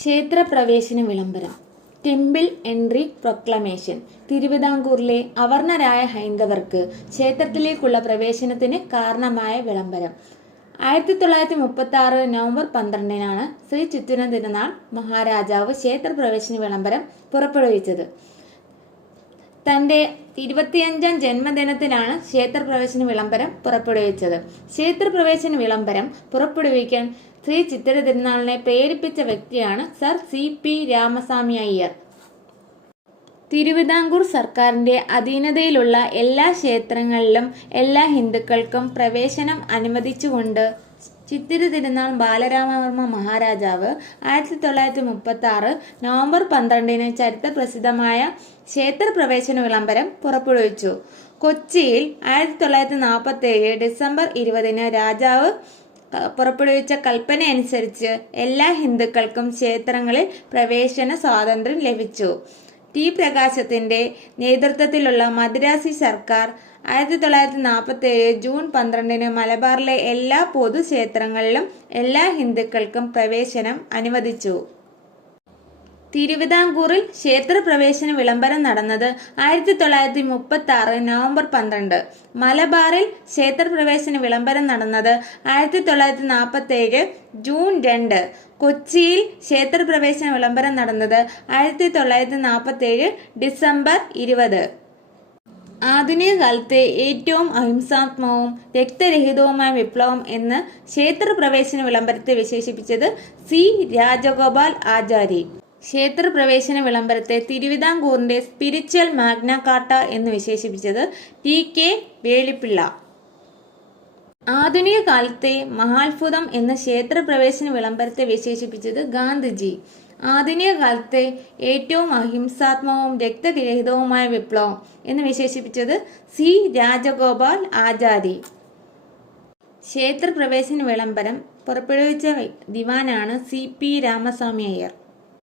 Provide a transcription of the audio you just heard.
ക്ഷേത്രപ്രവേശന വിളംബരം. Temple entry proclamation. തിരുവിതാംകൂറിലെ അവർണരായ ഹൈന്ദവർക്ക് ക്ഷേത്രത്തിലേക്കുള്ള പ്രവേശനത്തിന് കാരണമായ വിളംബരം. 1936 നവംബർ 12 ശ്രീ ചിത്തിര തിരുനാൾ മഹാരാജാവ് ക്ഷേത്രപ്രവേശന വിളംബരം പുറപ്പെടുവിച്ചത്. തന്റെ 25ാം ജന്മദിനത്തിലാണ് ക്ഷേത്രപ്രവേശന വിളംബരം പുറപ്പെടുവിച്ചത്. ക്ഷേത്രപ്രവേശന വിളംബരം പുറപ്പെടുവിക്കാൻ ശ്രീ ചിത്തിര തിരുനാളിനെ പ്രേരിപ്പിച്ച വ്യക്തിയാണ് സർ CP രാമസ്വാമി അയ്യർ. തിരുവിതാംകൂർ സർക്കാരിന്റെ അധീനതയിലുള്ള എല്ലാ ക്ഷേത്രങ്ങളിലും എല്ലാ ഹിന്ദുക്കൾക്കും പ്രവേശനം അനുവദിച്ചുകൊണ്ട് ചിത്തിര തിരുനാൾ ബാലരാമവർമ്മ മഹാരാജാവ് 1936 നവംബർ 12 ചരിത്രപ്രസിദ്ധമായ ക്ഷേത്രപ്രവേശന വിളംബരം പുറപ്പെടുവിച്ചു. കൊച്ചിയിൽ 1947 ഡിസംബർ 20 രാജാവ് പുറപ്പെടുവിച്ച കൽപ്പനയനുസരിച്ച് എല്ലാ ഹിന്ദുക്കൾക്കും ക്ഷേത്രങ്ങളിൽ പ്രവേശന സ്വാതന്ത്ര്യം ലഭിച്ചു. ടി പ്രകാശത്തിന്റെ നേതൃത്വത്തിലുള്ള മദ്രാസി സർക്കാർ 1947 ജൂൺ 12 മലബാറിലെ എല്ലാ പൊതുക്ഷേത്രങ്ങളിലും എല്ലാ ഹിന്ദുക്കൾക്കും പ്രവേശനം അനുവദിച്ചു. തിരുവിതാംകൂറിൽ ക്ഷേത്രപ്രവേശന വിളംബരം നടന്നത് 1936 നവംബർ 12. മലബാറിൽ ക്ഷേത്രപ്രവേശന വിളംബരം നടന്നത് 1947 ജൂൺ 2. കൊച്ചിയിൽ ക്ഷേത്രപ്രവേശന വിളംബരം നടന്നത് 1947 ഡിസംബർ 20. ആധുനിക കാലത്തെ ഏറ്റവും അഹിംസാത്മകവും രക്തരഹിതവുമായ വിപ്ലവം എന്ന് ക്ഷേത്രപ്രവേശന വിളംബരത്തെ വിശേഷിപ്പിച്ചത് C. രാജഗോപാൽ ആചാരി. ക്ഷേത്രപ്രവേശന വിളംബരത്തെ തിരുവിതാംകൂറിന്റെ സ്പിരിച്വൽ മാഗ്ന കാർട്ട എന്ന് വിശേഷിപ്പിച്ചത് TK വേളിപ്പിള്ള. ആധുനിക കാലത്തെ മഹാത്ഭുതം എന്ന് ക്ഷേത്രപ്രവേശന വിളംബരത്തെ വിശേഷിപ്പിച്ചത് ഗാന്ധിജി. ആധുനിക കാലത്തെ ഏറ്റവും അഹിംസാത്മകവും രക്തരഹിതവുമായ വിപ്ലവം എന്ന് വിശേഷിപ്പിച്ചത് C. രാജഗോപാൽ ആചാരി. ക്ഷേത്രപ്രവേശന വിളംബരം പുറപ്പെടുവിച്ച ദിവാനാണ് CP രാമസ്വാമി അയ്യർ.